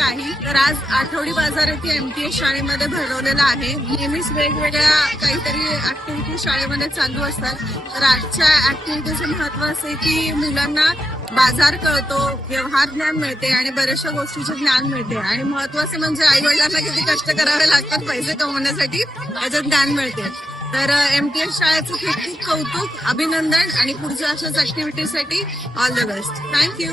आहे. तर आज आठवडी बाजार येथे MTS शाळेमध्ये भरवलेला आहे. नेहमीच वेगवेगळ्या काहीतरी ऍक्टिव्हिटी शाळेमध्ये चालू असतात. तर आजच्या ऍक्टिव्हिटीचं महत्व असे की मुलांना बाजार कळतो, व्यवहार ज्ञान मिळते आणि बऱ्याचशा गोष्टीचे ज्ञान मिळते. आणि महत्वाचं म्हणजे आई वडिलांना किती कष्ट करावे लागतात पैसे कमवण्यासाठी याचं ज्ञान मिळते. तर MTS शाळेचं खूप खूप कौतुक, अभिनंदन आणि पुढच्या अशाच ऍक्टिव्हिटीसाठी all the best. Thank you.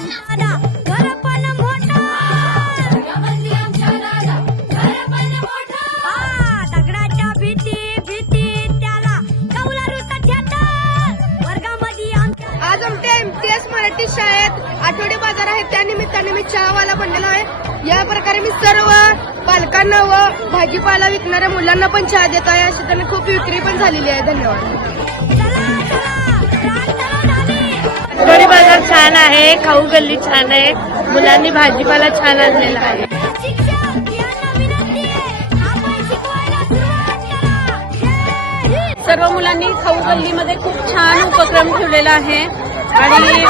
Marathi शाळेत आठवडी बाजार आहे, त्या निमित्ताने मी चहावाला बनलेलो आहे. या प्रकारे मी सर्व पालकांना व भाजीपाला विकणाऱ्या मुलांना पण चहा देत आहे. अशी त्यांनी खूप विक्री पण झालेली आहे. धन्यवाद. आठवडी बाजार छान आहे, खाऊ गल्ली छान आहे, मुलांनी भाजीपाला छान आणलेला आहे. सर्व मुलांनी खाऊ गल्लीमध्ये खूप छान उपक्रम ठेवलेला आहे आणि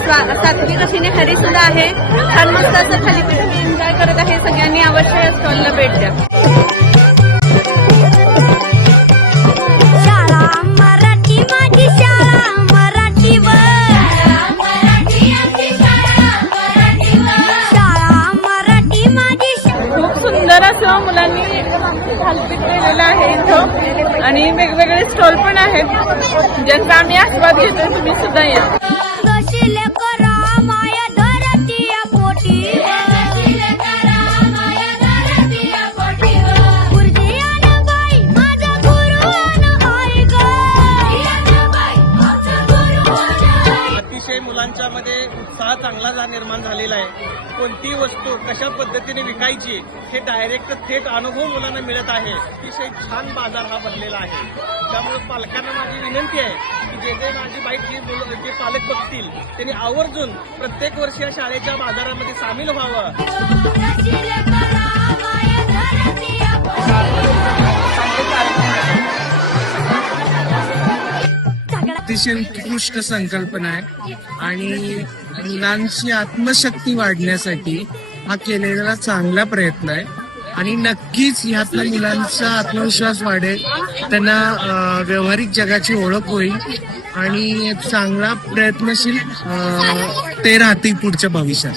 सात्विक अशीने हरी सुद्धा आहे. छान मस्त असं थालीपीठ एन्जॉय करत आहे. सगळ्यांनी अवश्य या स्टॉलला भेट द्या. खूप सुंदर असं मुलांनी थालीपीठ केलेलं आहे इथं आणि वेगवेगळे स्टॉल पण आहेत ज्यांचा आम्ही आस्वाद घेतो. तुम्ही सुद्धा या. मुलांच्या मध्ये उत्साह चांगला निर्माण झालेला आहे. कोणती वस्तू कशा पद्धतीने विकायची हे डायरेक्ट थेट अनुभव मुलांना मिळत आहे. अतिशय छान बाजार हा भरलेला आहे. त्यामुळे पालकांना माझी विनंती आहे की जे जे माझी बाईक जे पालक बघतील त्यांनी आवर्जून प्रत्येक वर्षी या शाळेच्या बाजारामध्ये सामील व्हावं. अतिशय उत्कृष्ट संकल्पना आहे आणि मुलांची आत्मशक्ती वाढण्यासाठी हा केलेला चांगला प्रयत्न आहे. आणि नक्कीच ह्यातला मुलांचा आत्मविश्वास वाढेल, त्यांना व्यावहारिक जगाची ओळख होईल आणि चांगला प्रयत्नशील ते राहतील पुढच्या भविष्यात.